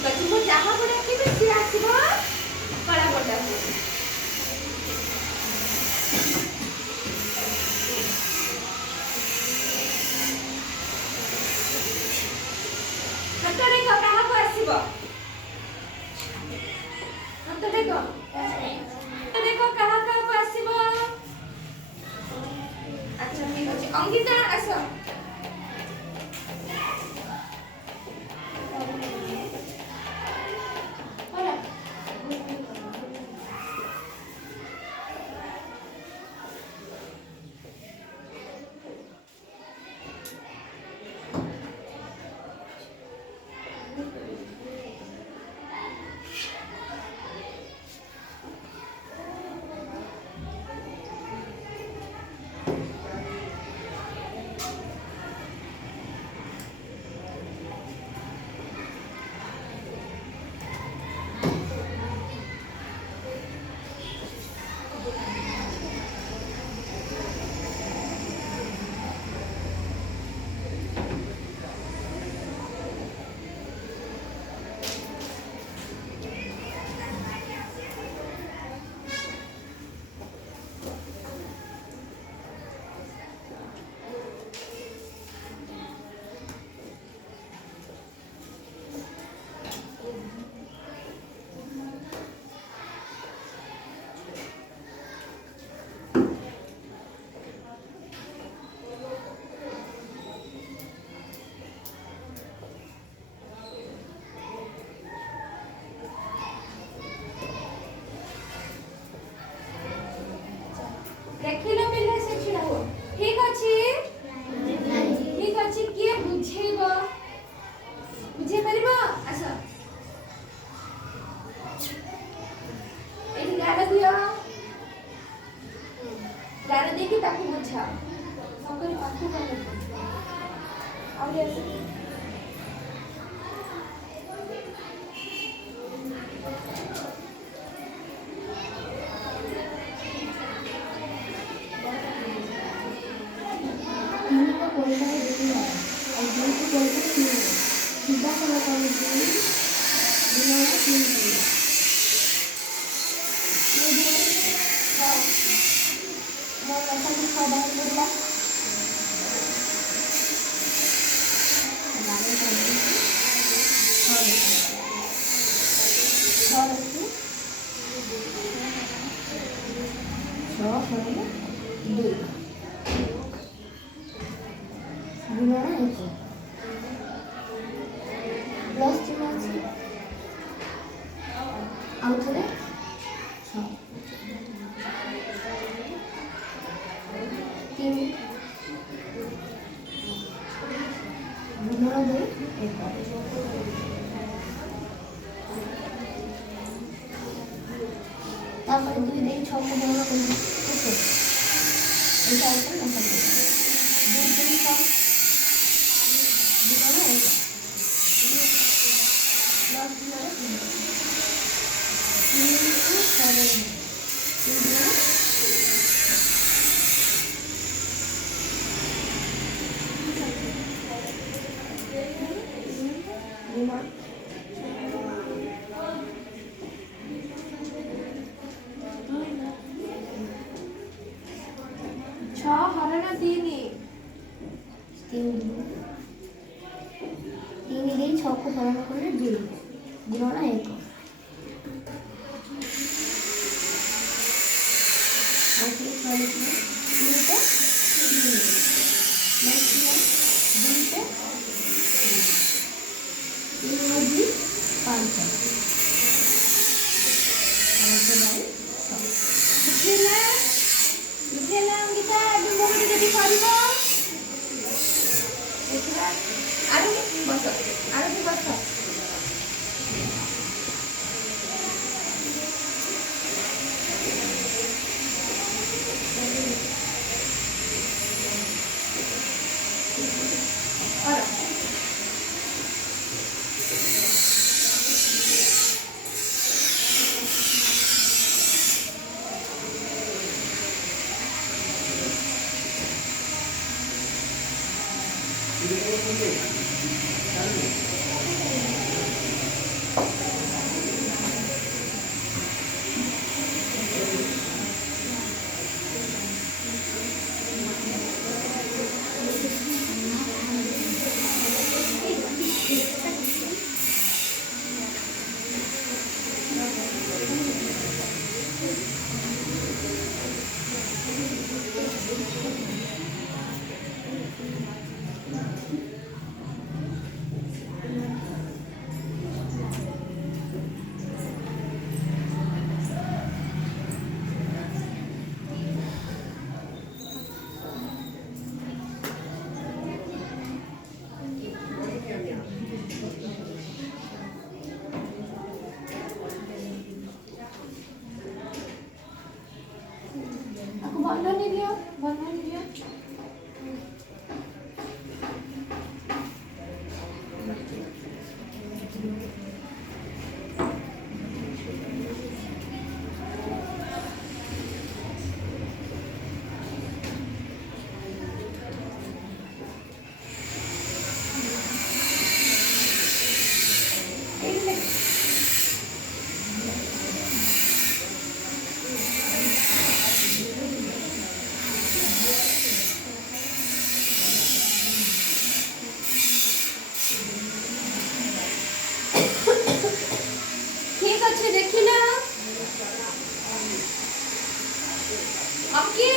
ଠିକ୍ ଅଛି ମୁଁ ଯାହାକୁ ଡାକିବି ସିଏ ଆସିବ କଳା ପଟାକୁ। ହାତ ଦେଖ କାହାକୁ ଆସିବ, ହାତ ଦେଖ କାହା କାହାକୁ ଆସିବ। ଆଚ୍ଛା ଠିକ୍ ଅଛି ଅଙ୍ଗିତା ଆସ। ଦେଖିଲ ପିଲା ସେ ଛିଡ଼ା ହୁଅ। ଠିକ୍ ଅଛି ଠିକ୍ ଅଛି କିଏ ବୁଝେଇବ, ବୁଝେଇ ପାରିବ? ଆସ ଏଠି ଗାର ଦିଅ, ଗାର ଦେଇକି ତାକୁ ବୁଝାଅ। ସକରି ପାଖକୁ ଆହୁରି ଆସ। ଆଉଥରେ ତିନି ଗୁଣନ 2 1 ତାପରେ 2 ଦେଇ 6 କୁ ଗୁଣନ କରିବି। କେତେ ଏଇଟା ଉପରେ ଲଙ୍କା ଦେବି 2 2 6 ଗୁଣନ 1 ପ୍ଲସ୍ 2 ରେ 3 କୁ 6 ରେ 3 ଗୁଣନ तीन देई 6 को हरण कले 2 गुणन 1 आखिरी वाले में 3 पे 3 नेक्स्ट में 2 पे 3 में 2 5 ऐसे भाई लिखेला अंकिता अभी मोबाइल जदी करबो देखा आरती बस आरती बस Aku bondoni dia, bondoni dia. Ini. ঠিক আছে দেখি না আকি